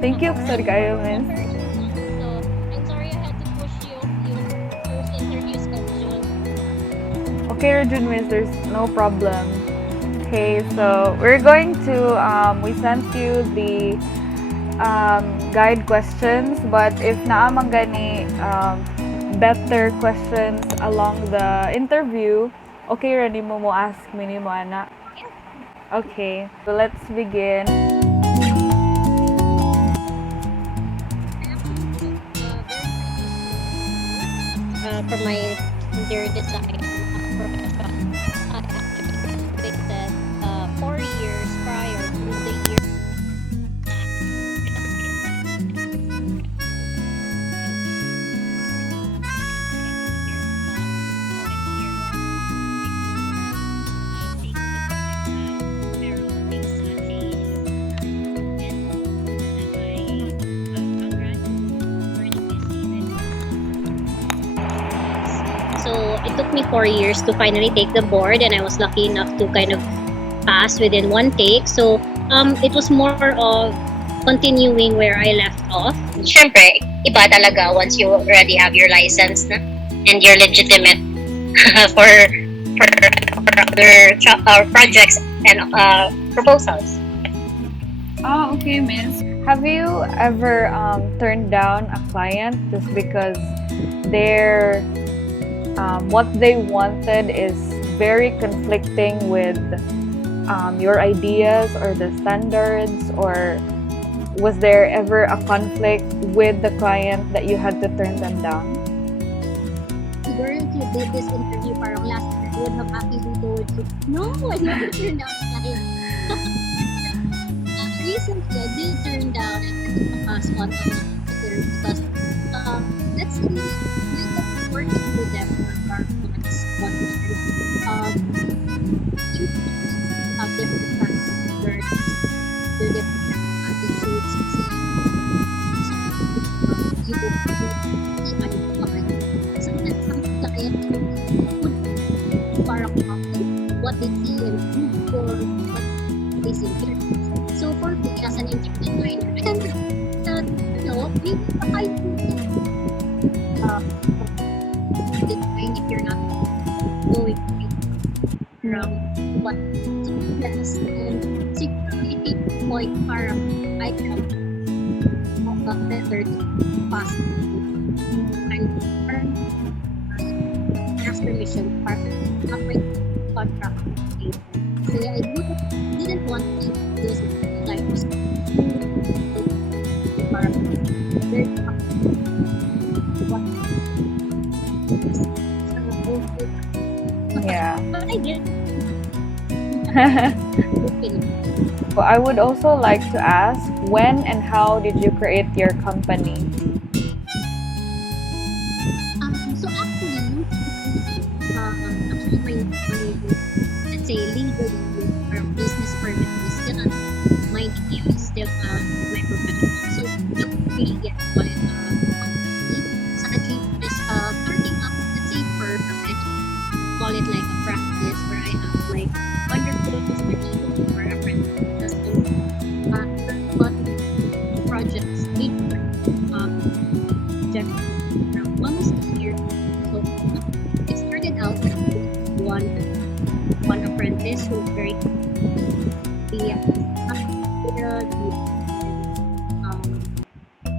Thank you, sorry kayo, So miss. I'm sorry I had to push yung first interview schedule. Okay, Rajun, miss, there's no problem. Okay, so we're going to, we sent you the guide questions, but if naamang gani better questions along the interview, okay, ready mo ask me ni mo, ana? Yeah. Okay, so let's begin. I actually took a very pretty course from my interior design profession. I actually graduated 4 years prior to the year So it took me 4 years to finally take the board, and I was lucky enough to kind of pass within one take. So it was more of continuing where I left off. Siyempre, iba talaga once you already have your license na and you're legitimate for other projects and proposals. Oh, okay, miss. Have you ever turned down a client just because their what they wanted is very conflicting with your ideas or the standards, or was there ever a conflict with the client that you had to turn them down? Siguro if you did this interview parang last year, I would have happily told you, no, I never turned down a client. Recently, I did turn down and I took a pass on Twitter because let's say we've working with them for our months, 1 year. You have different kinds of words, with different attitudes, you go sometimes some clients would parang copy what they see and do for what they see here. So for me as an interior designer, I can that maybe I design if you're not going from what to best, and security point parang I can better to pass and earn ask permission part of my contract. So I didn't want to use like Yeah. but I did. Well, I would also like to ask, when and how did you create your company? So actually my let's say legally or business permit is still on my name, is still my profession. So you don't really get what it company. So at least just starting up, let's say for call it like a practice where I have like wonderful study or apprentices and but projects big project around almost a year. So it started out with one apprentice who was very the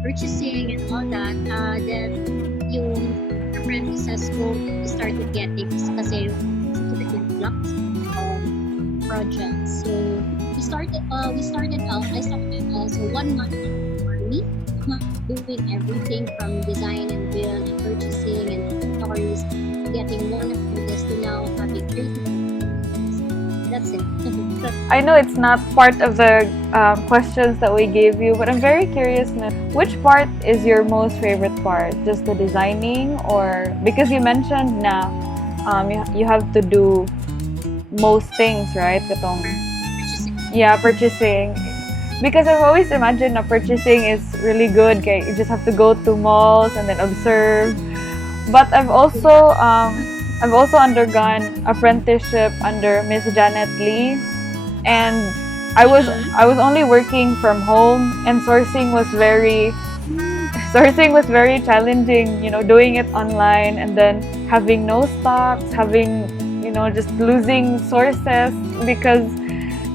purchasing and all that. Then yung apprentices ko started getting kasi significant blocks of projects. So we started out. I started so 1 month for me, doing everything from design and build and purchasing and stories, getting one apprentice to now having 30. That's it. I know it's not part of the questions that we gave you, but I'm very curious, which part is your most favorite part? Just the designing, or because you mentioned na you have to do most things, right? Katong, Purchasing. yeah, purchasing. Because I've always imagined that purchasing is really good. Okay, you just have to go to malls and then observe. But I've also undergone apprenticeship under Miss Janet Lee, and I was only working from home, and sourcing was very challenging, doing it online and then having no stocks, having, just losing sources because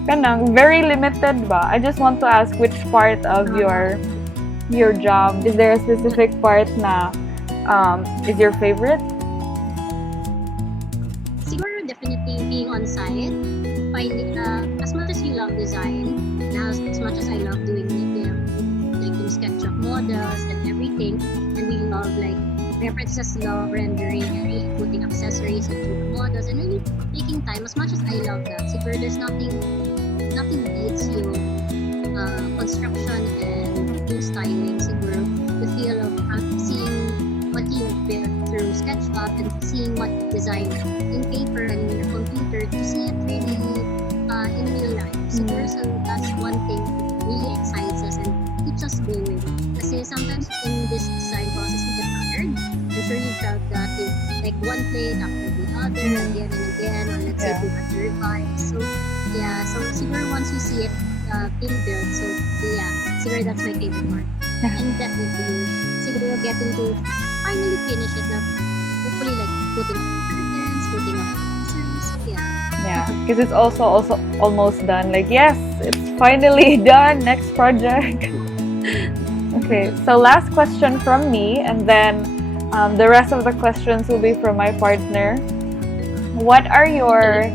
kanang very limited ba. I just want to ask which part of your job is there a specific part na is your favorite? Siguro definitely being on site, finding as much as you love design, and as much as I love doing like those SketchUp models and everything, and we love like my apprentices love rendering and really putting accessories into the models and really taking time. As much as I love that, siguro there's nothing beats yung construction and yung styling. Siguro the feel of seeing what you built through SketchUp and seeing what you designed in paper and in your computer to see it really in real life. Siguro so that's one thing that really excites us and keeps us going. Kasi sometimes in this design process we get tired. I'm sure you felt that like one plate after the other again and again, or let's say we have to revise. So yeah, so siguro once you see it being built, so yeah, siguro that's my favorite part. And definitely, siguro getting to finally finish it na hopefully like putting up curtains, putting up accessories, so yeah. Yeah, because it's also almost done. Like, yes, it's finally done. Next project. Okay, so last question from me, and then the rest of the questions will be from my partner. What are your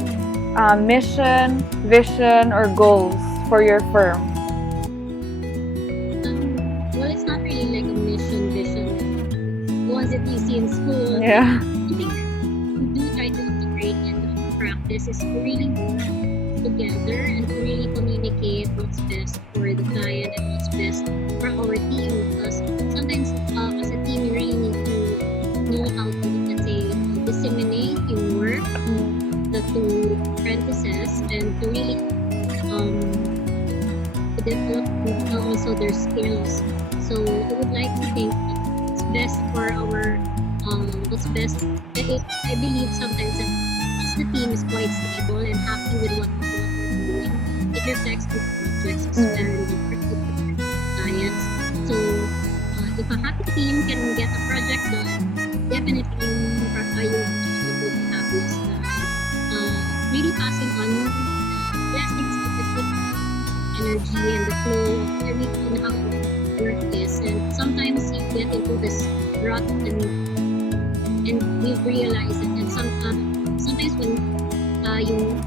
mission, vision, or goals for your firm? Well, it's not really like a mission, vision. The ones that you see in school. Yeah. I think we do try to integrate in practice is to really work together and to really communicate what's best for the client and what's best for our team. Because sometimes as a team, you really need to know how to, let's say, disseminate your work to apprentices and to really develop also their skills. So I would like to think what's best for our what's best. I believe sometimes that as the team is quite stable and happy with what we're doing, it reflects to projects as well and the clients. So if a happy team can get a project done, definitely you will be happy as well. Really passing on blessings of the good energy and the flow of everything, how work is. And sometimes you get into this rut and we realize it. And sometimes when yung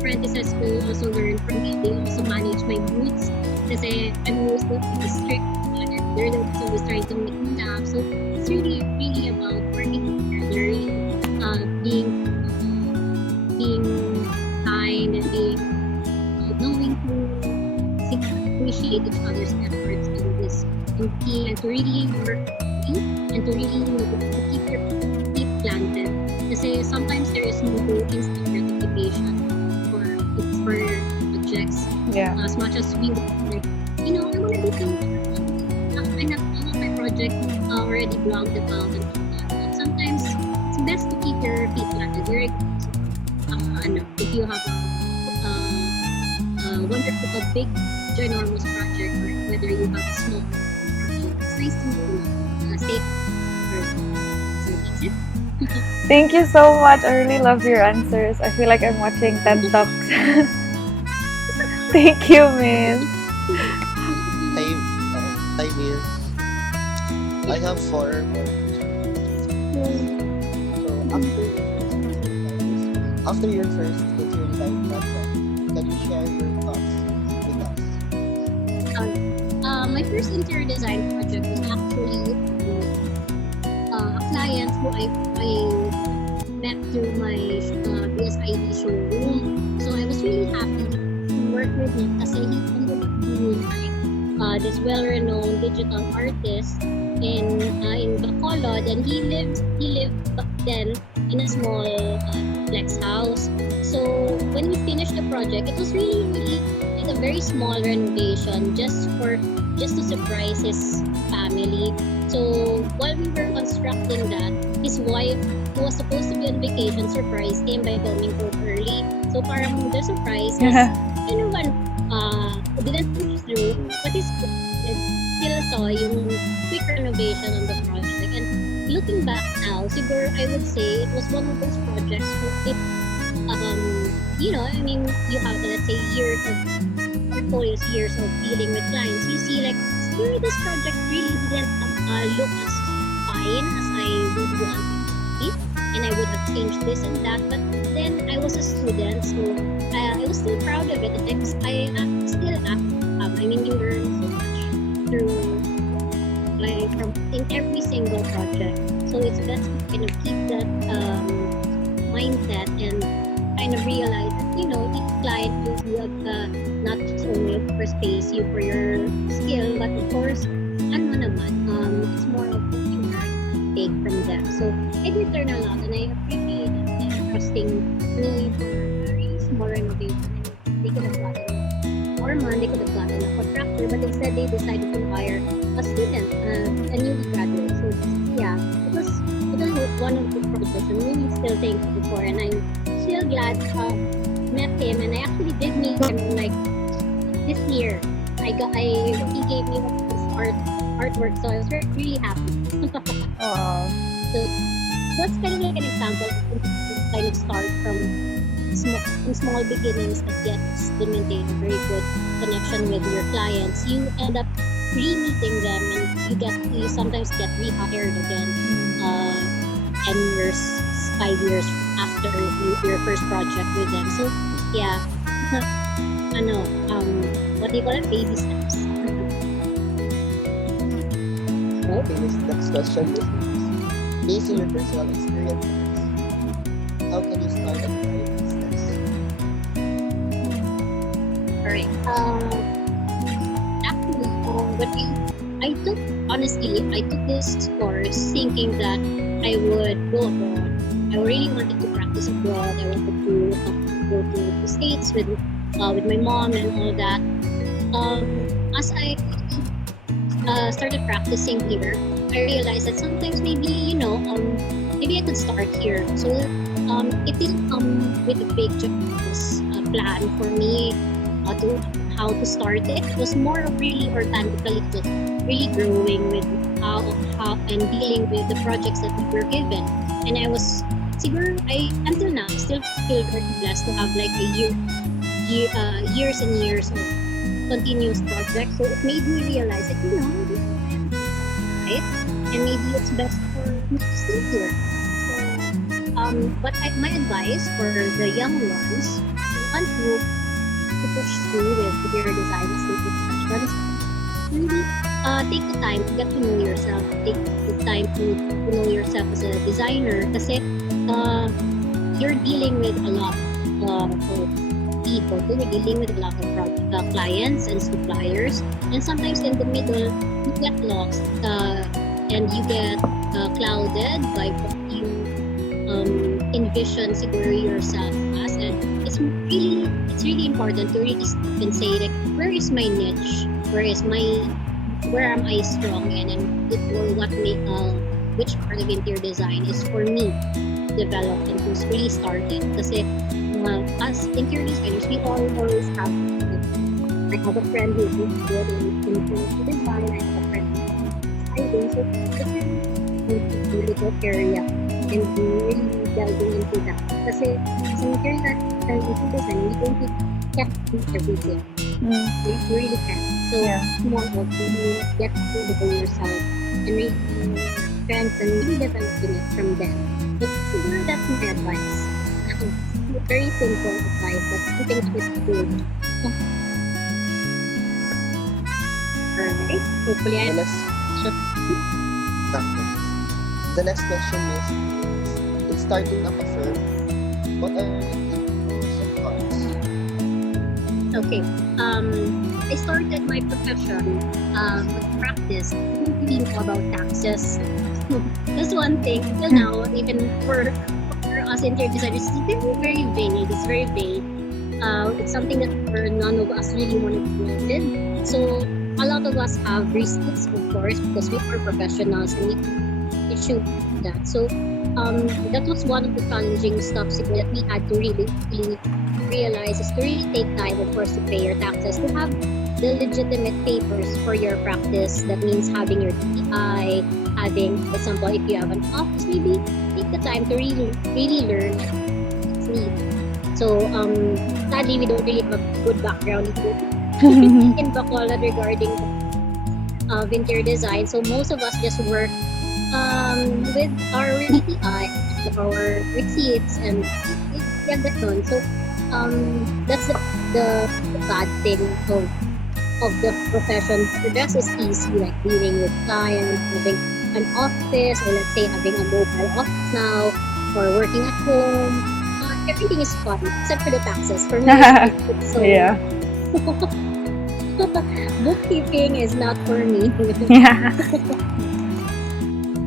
apprentices will also learn from me, they also manage my moods. Kasi I'm always going to be strict and they're the ones always trying to make me laugh. So it's really about working together, being kind and being knowing to appreciate each other's efforts in this team and to really work and to really to keep your feet planted. Kasi sometimes there is no instant gratification for projects. Yeah. As much as we want, I want to do things. I want my project already blogged about and all that. But sometimes it's best to keep your feet planted. If you have a wonderful, big, ginormous project, or whether you have a small project, it's nice to stay. So that's it. Thank you so much. I really love your answers. I feel like I'm watching TED Talks. Thank you, Miss. Time is I have 4 more. So after your first interior design project, can you share your thoughts with us? My first interior design project was actually a client who I met through my BSID showroom. So I was really happy to work with him kasi he ended up being like this well-renowned digital artist in Bacolod, and he lived back then in a small flex house. So when we finished the project, it was really like a very small renovation just to surprise his family. So while we were constructing that, his wife, who was supposed to be on vacation, surprised him by coming home early. So So parang the surprise is kind of didn't push through, but it's still saw yung quick renovation on the project. And looking back now, siguro I would say it was one of those projects where it, I mean, you have, let's say, years of portfolios, years of dealing with clients. You see, like, siguro this project really didn't look as fine as I would want it to be, and I would have changed this and that. But then I was a student, so I was still proud of it. And I still am. I mean, you learn so much through, like, from in every single project. So it's best to kind of keep that mindset and kind of realize that, each client will not just only, of course, pays you for your skill, but of course, it's more of what you learn and take from them. So I did learn a lot, and I appreciate them trusting me for very small renovation. And they could have gotten more money, they could have gotten a contractor, but instead they decided to hire a student, a newly graduate. So yeah, it was one of the projects, and really still thankful for, and I'm still glad met him, and I actually did meet him like this year. He gave me his artwork, so I was really happy. Wow. So that's kind of like an example of kind of start from small beginnings that gets to maintain a very good connection with your clients. You end up re-meeting them, and you sometimes get rehired again 10 years, 5 years after your first project with them. So yeah, what do you call it? Baby steps. Okay, this next question is, based on your personal experiences, how can you start a private business? Alright. Actually, I took this course thinking that I would go abroad. I really wanted to practice abroad. I wanted to go to the States with my mom and all that. As I started practicing here, I realized that sometimes maybe I could start here. So it didn't come with a big plan for me to how to start it. It was more of really organically just really growing with how and dealing with the projects that we were given. And I was until now still feel very blessed to have like years and years of continuous projects. So it made me realize that right, and maybe it's best for me to stay here. So, but my advice for the young ones, the ones who push through with their design professions, really take the time to get to know yourself. Take the time to know yourself as a designer, kasi you're dealing with a lot of people. You're dealing with a lot of clients and suppliers, and sometimes in the middle you get lost and you get clouded by what you envision siguro yourself as. And it's really important to really stop and say, like, where is my niche? Where am I strong in, and which part of interior design is for me to develop and to really start it. Kasi as interior designers, we always have, I have a friend who is good in interior design, I have a friend who is styling, so it's a little area, and really delving into that. Kasi as an interior design, we don't do everything. You really can. So more of you get to know yourself and really strengths and really developing it from them. But siguro that's my advice. Very simple advice, but something that is good. Alright, hopefully I The next question is, in starting up a firm, what are the pros and cons? Okay. I started my profession with practice. I didn't really know about taxes. That's one thing. Till now, even for us interior designers, it's very vague. It's very vague. It's something that none of us really wanted to deal with. So a lot of us have receipts, of course, because we are professionals and we issue that. So that was one of the challenging stuff that we had to really realize is to really take time, of course, to pay your taxes, to have the legitimate papers for your practice. That means having your DI, having, for example, if you have an office, maybe take the time to really learn it's neat. So, sadly, we don't really have a good background here in Bacolod regarding interior design. So most of us just work with our DI, our receipts, and yeah, that's on. So that's the bad thing of the profession. The rest is easy, like dealing with clients, having an office, or let's say having a mobile office now, or working at home. Everything is fun except for the taxes. For me, it's so Yeah. bookkeeping is not for me. Yeah.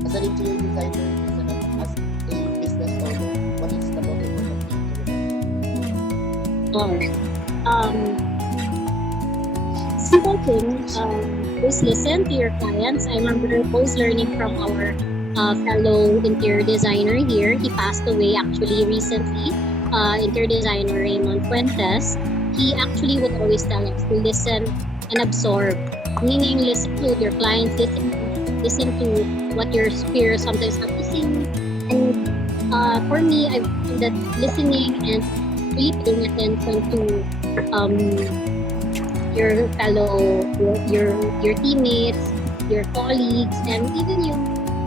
As an interior designer, as a business owner, what is the most important thing to Alright. Simple thing is listen to your clients. I remember always learning from our fellow interior designer here. He passed away actually recently. Interior designer Raymond Fuentes. He actually would always tell us to listen and absorb. Meaning, listen to your clients, listen to what your peers sometimes have to say. And for me, I found that listening and really paying attention to your fellow, your teammates, your colleagues, and even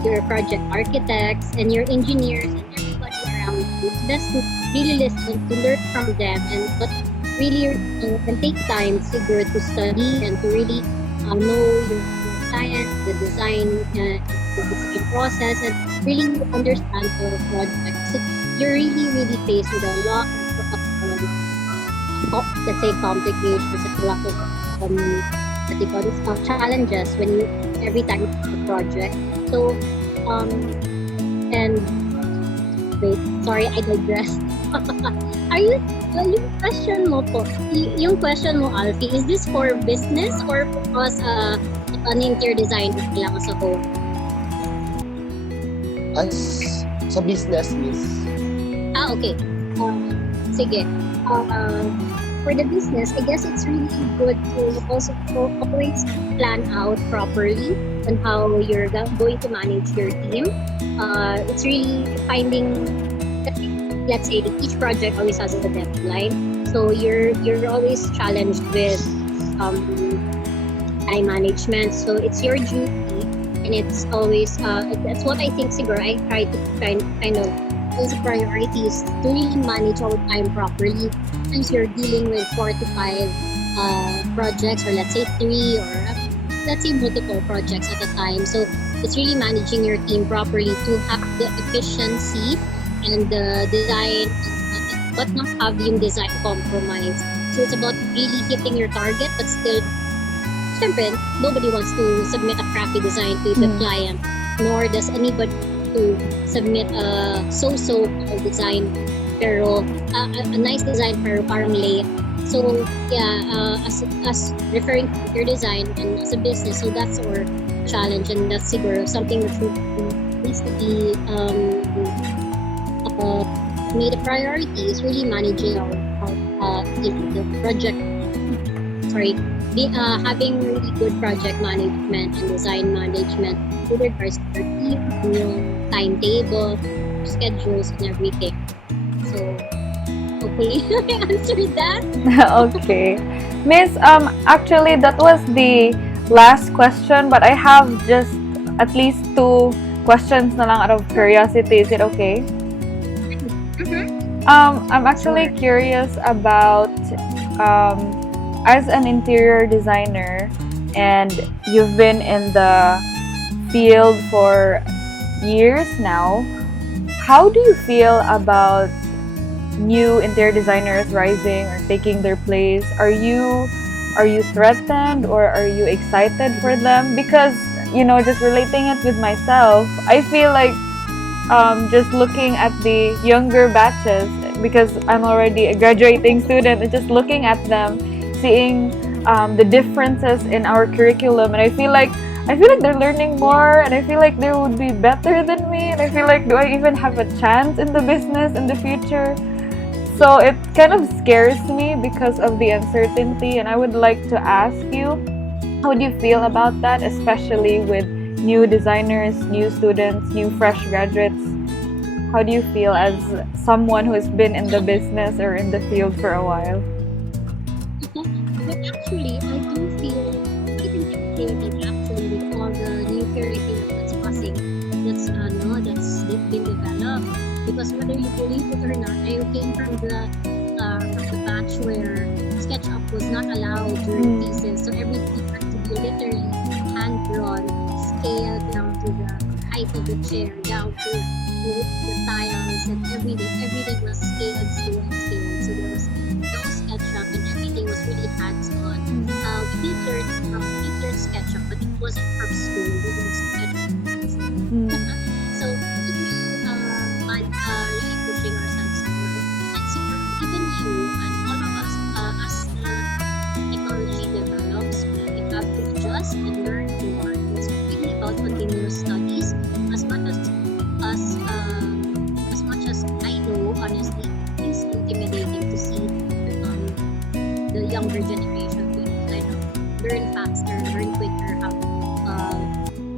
your project architects and your engineers and everybody around you. It's best to really listen, to learn from them, and but really and take time, Sigurd, to study and to really know your client, the design process, and really understand the project. So you're really faced with a lot of let's say complications and a lot of what they call this, challenges when you every time you do a project. So and wait, sorry, I digress. Are you yung question mo po, yung question mo, Alphie, is this for business or because an interior designer lang as a whole? As sa business, miss. Okay. Sige. For the business, I guess it's really good to also always plan out properly on how you're going to manage your team. It's really finding, let's say, each project always has a deadline. So you're always challenged with time management. So it's your duty, and it's always that's what I think. Siguro I try to kind of as a priority is to really manage our time properly. Sometimes you're dealing with 4 to 5 projects, or let's say 3, or let's say multiple projects at a time. So it's really managing your team properly to have the efficiency and the design, but not have yung design compromise. So it's about really hitting your target, but still, syempre, nobody wants to submit a crappy design to the client, nor does anybody to submit a so-so design, pero a nice design pero parang late. So yeah, as referring to your design and as a business, so that's our challenge, and that's siguro something that needs to be made a priority, is really managing our the project. Sorry, having really good project management and design management with regards to your team, your timetable, schedules, and everything. So, hopefully I answered that. Okay. Miss, actually that was the last question, but I have just at least 2 questions na lang out of curiosity. Is it okay? I'm actually curious about as an interior designer, and you've been in the field for years now. How do you feel about new interior designers rising or taking their place? Are you threatened, or are you excited for them? Because just relating it with myself, I feel like just looking at the younger batches, because I'm already a graduating student, and just looking at them, seeing the differences in our curriculum, and I feel like they're learning more, and I feel like they would be better than me, and I feel like, do I even have a chance in the business in the future? So it kind of scares me because of the uncertainty, and I would like to ask you, how would you feel about that, especially with new designers, new students, new fresh graduates? How do you feel as someone who's been in the business or in the field for a while? But actually, I do feel quite intimidated actually with all the new curriculum that's passing, that's been developed. Because whether you believe it or not, I came from the batch where SketchUp was not allowed during thesis, so everything had to be literally hand drawn, scaled down to the height of the chair, down to the tiles and everything was scaled, scaled. So there was no SketchUp and everything was really hands-on. We did learn SketchUp, but it wasn't from school. We learned SketchUp. So it really really pushing ourselves more. And so even you and all of us, as technology develops, we have to adjust and learn more. It's really about continuous studies. As much as I know, honestly, it's intimidating to see the younger generation really kind of learn faster, learn quicker, have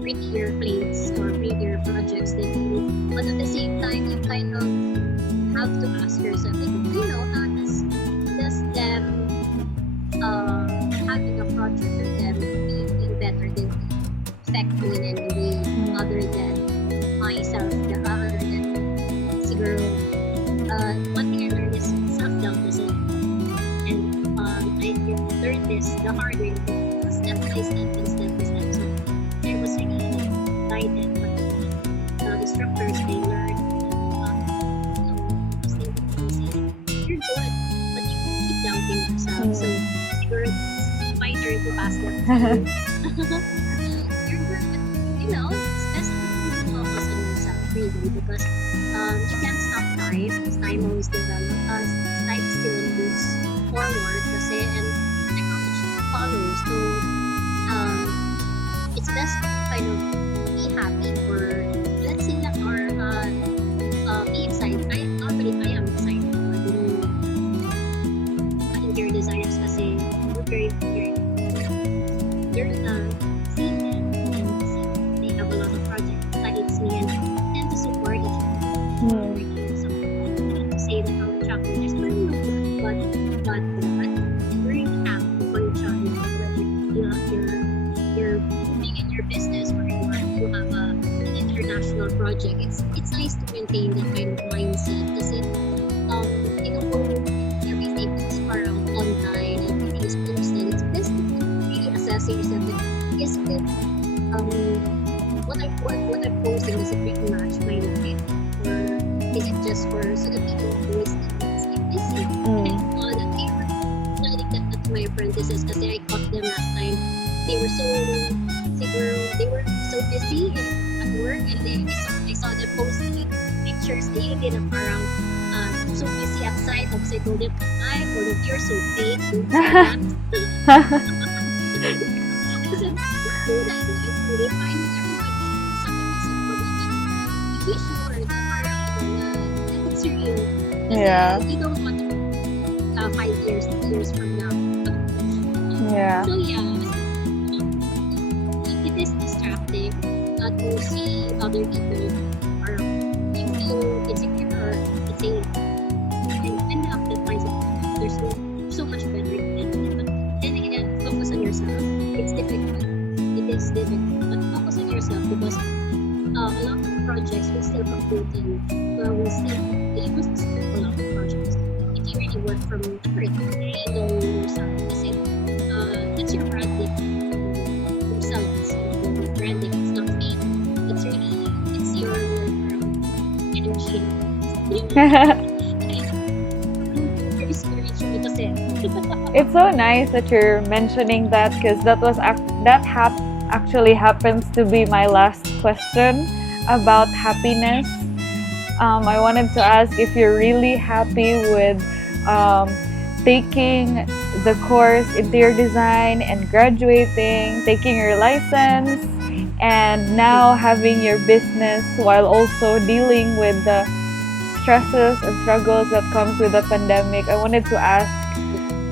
prettier plates or prettier projects than you. But at the same time, you kind of have to ask yourself, like, does them having a project with them being better than me affect me in any way other than myself, other than siguro, one thing I learned is self-doubt is it. And I learned this the hard way, step by step and step by step. So I was really guided by the instructors they learned. Because they would say, you're good, but you keep doubting yourself. So siguro it's my turn to ask them. You're good, but it's best to focus on yourself really, because you can't stop time. Time always develops. Time still moves forward kasi, and technology follows. So it's best to kind of be happy for, let's say that, or be excited. I am excited for the new interior designers kasi we're very they're seeing them and see they have a lot of projects besides me and tend to support each other. So to say that our chapter is very good, but we're really happy for each other. Whether you're moving in your business or you have an international project, it's nice to maintain that kind of mindset kasi in a world everything is around online, everything is posted. It's best to really assess yourself. Like, is it what I'm posting, does it really match my life, or is it just for so that people who is stay busy? And that they were telling that to my apprentices kasi I caught them last time. They were so busy at work, and then I saw them posting pictures. They did a parang so busy outside. Tapos I told them, "Ay, all of you are so fake. Don't say that." I said, "No, that's not true. They find everybody something is important. You be sure that parang it's real. Kasi you don't want to 5 years, 10 years from now." Yeah. So yeah. It is distracting to see other people, or you feel insecure, or let's say, and end up that mindset. There's so much better than it. But then again, focus on yourself. It's difficult. It is difficult, but focus on yourself because a lot of projects will still complete you. You will still a lot of projects if you really work from effort. You know yourself. Kasi that's your branding. Yourself. Branding. It's not me. It's your energy. Very spiritual kasi. It's so nice that you're mentioning that, because actually happens to be my last question about happiness. I wanted to ask if you're really happy with taking the course interior design and graduating, taking your license, and now having your business while also dealing with the stresses and struggles that comes with the pandemic, I wanted to ask,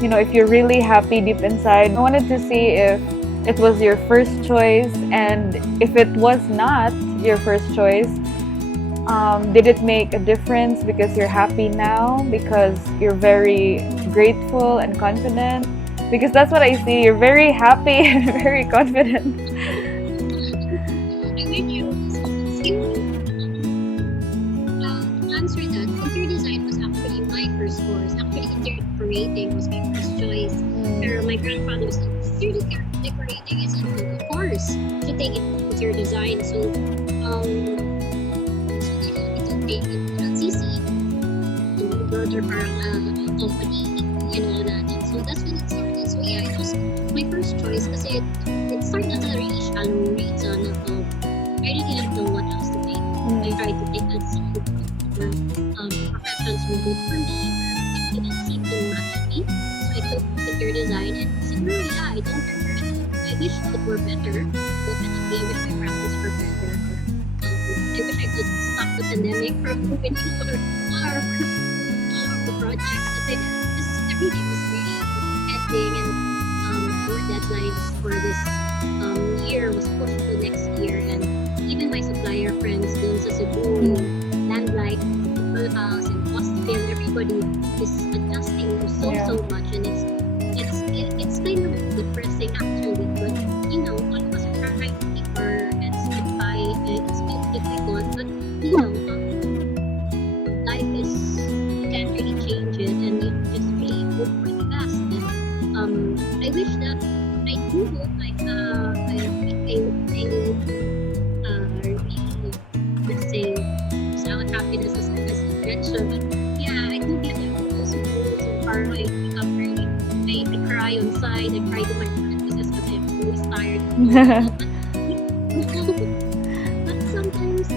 if you're really happy deep inside. I wanted to see if it was your first choice, and if it was not your first choice, did it make a difference because you're happy now, because you're very grateful and confident? Because that's what I see. You're very happy and very confident. I wish you to answer that. Interior design was actually my first course. Actually, interior decorating was my first choice. Pero my grandfather said, interior decorating is a course to take interior design. So, so they had me to take it at CC, brother parang company, and all that. So that's when it started. So yeah, it was my first choice kasi it started as a really shallow reason of I really didn't know what else to take. I tried to take and see if professions were good for me, but it didn't seem to match me. So I took interior design and siguro yeah, I don't regret it. I wish it were better. Definitely, I wish my practice were better. I wish I could stop the pandemic from moving to our projects kasi everything was really ending, and our deadlines for this year was pushed to next year, and even my supplier friends dun sa Cebu, Landlight, People House, and Austin, everybody is adjusting so much, and it's kind of depressing actually, but all of us are trying to keep our heads up high, and it's been difficult, but life is, you can't really change it, and you just really hope for the best. And I wish that I do hope really, let's say, sound happiness as you mentioned, but yeah, I do get those moods so far. I wake up early, I cry on side, I cry to my friends because I'm always tired. But sometimes,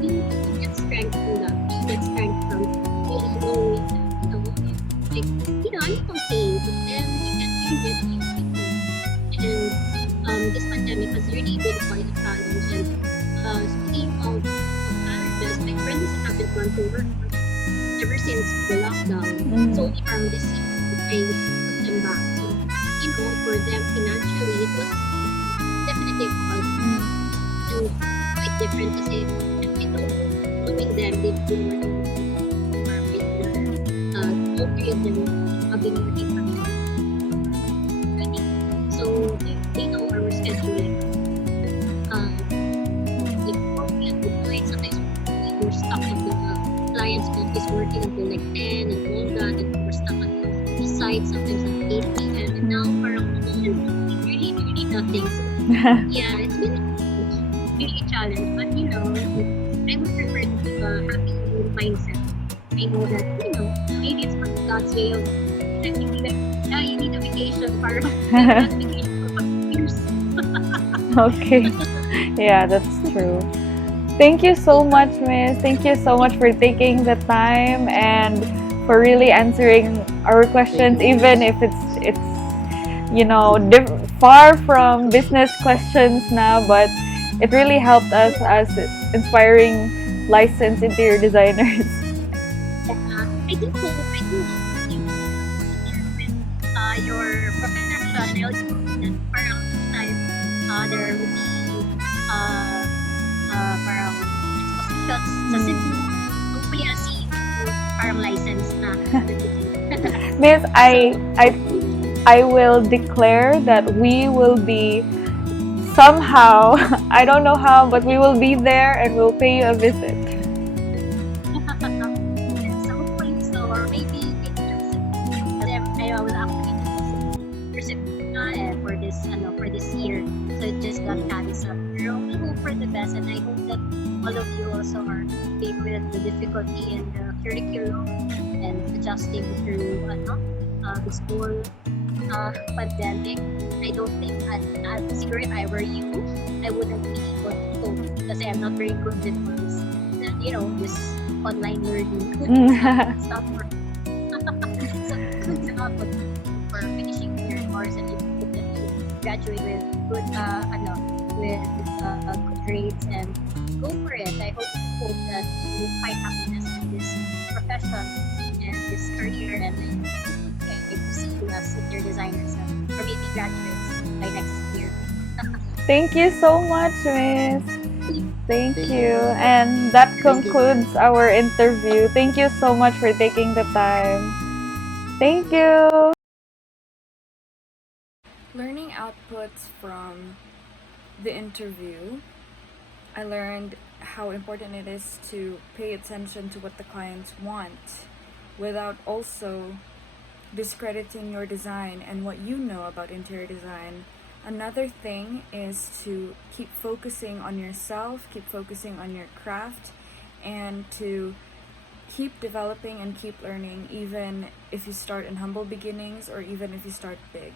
you get strength from that. You get strength from really knowing that, I'm okay, but then you can change it and you can do it. And this pandemic has really been quite a challenge. And speaking of challenges, my friends haven't gone to work ever since the lockdown. So from this year, I put them back. So, for them financially, it was definitely hard and quite different kasi knowing them, they've been working for a bit, all three of them have been working for me already. So they know our schedule, like 4 p.m. to 9, sometimes we're stuck in the client's office working until like 10 and all that, and we're stuck at the site sometimes at 8 p.m. and now parang really nothing. So yeah, it's been really a challenge, but I would prefer to keep a happy mindset. I know that maybe it's God's way of you need a vacation para not vacation for 5 years. Okay. Yeah, that's true. Thank you so much, Miss. Thank you so much for taking the time and for really answering our questions, even if it's far from business questions now, but it really helped us as inspiring licensed interior designers. I do hope your profession. I also hope that parang this time there will be parang expositions sa Cebu. Hopefully I'll see you parang licensed na. Miss, I will declare that we will be somehow, I don't know how, but we will be there and we'll pay you a visit. So hopefully so, or maybe I was actually for this year, so it just got cancelled. We hope for the best, and I hope that all of you also are coping with the difficulty in the curriculum and adjusting through this whole pandemic. I don't think siguro if I were you, I wouldn't be able to cope because I'm not very good with this online learning stuff. So good job for finishing your course, and if you graduate with good good grades, and go for it. I hope that you will find happiness in this profession and this career, and I hope to see you as interior designers or maybe graduates by next year. Thank you so much, Miss. Thank Thank you, you. Miss. And that Thank you, concludes our interview. Thank you so much for taking the time. Thank you. Learning outputs from the interview, I learned how important it is to pay attention to what the clients want without also discrediting your design and what you know about interior design. Another thing is to keep focusing on yourself, keep focusing on your craft, and to keep developing and keep learning, even if you start in humble beginnings or even if you start big.